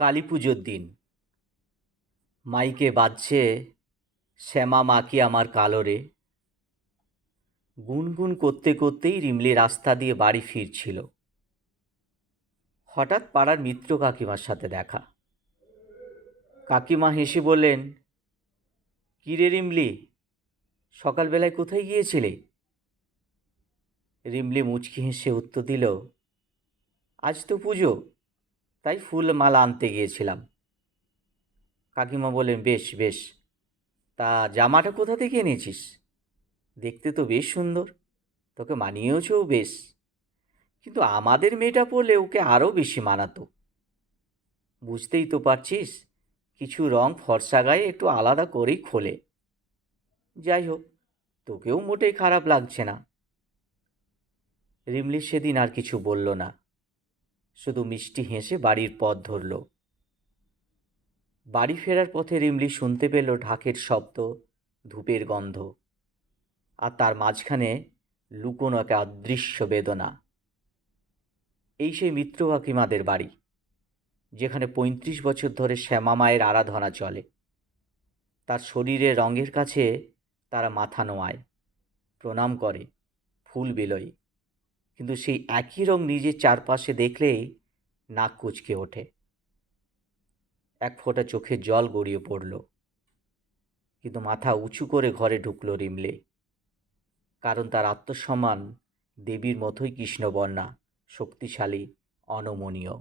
কালী পুজোর দিন মাইকে বাজছে শ্যামা মা কি আমার কালো রে। গুনগুন করতে করতেই রিমলি রাস্তা দিয়ে বাড়ি ফিরছিল। হঠাৎ পাড়ার মিত্র কাকিমার সাথে দেখা। কাকিমা হেসে বললেন, কি রে রিমলি, সকালবেলায় কোথায় গিয়েছিলে? রিমলি মুচকি হেসে উত্তর দিল, আজ তো পুজো, তাই ফুল মালা আনতে গিয়েছিলাম। কাকিমা বললেন, বেশ বেশ, তা জামাটা কোথা থেকে এনেছিস? দেখতে তো বেশ সুন্দর, তোকে মানিয়েওছেও বেশ, কিন্তু আমাদের মেয়েটা পরলে ওকে আরও বেশি মানাতো। বুঝতেই তো পারছিস, কিছু রং ফর্সা গায়ে একটু আলাদা করেই খোলে। যাই হোক, তোকেও মোটেই খারাপ লাগছে না। রিমলি সেদিন আর কিছু বলল না, শুধু মিষ্টি হেসে বাড়ির পথ ধরল। বাড়ি ফেরার পথে রিমলি শুনতে পেল ঢাকের শব্দ, ধূপের গন্ধ, আর তার মাঝখানে লুকোনো এক অদৃশ্য বেদনা। এই সেই মিত্র কাকিমাদের বাড়ি, যেখানে ৩৫ বছর ধরে শ্যামা মায়ের আরাধনা চলে। তার শরীরের রঙের কাছে তারা মাথা নোয়ায়, প্রণাম করে, ফুল বিলোয়, কিন্তু সেই একই রং নিজের চারপাশে দেখলেই নাক কুঁচকে ওঠে। এক ফোঁটা চোখের জল গড়িয়ে পড়ল, কিন্তু মাথা উঁচু করে ঘরে ঢুকল রিমলে, কারণ তার আত্মসম্মান দেবীর মতোই কৃষ্ণবর্ণা, শক্তিশালী, অনমনীয়।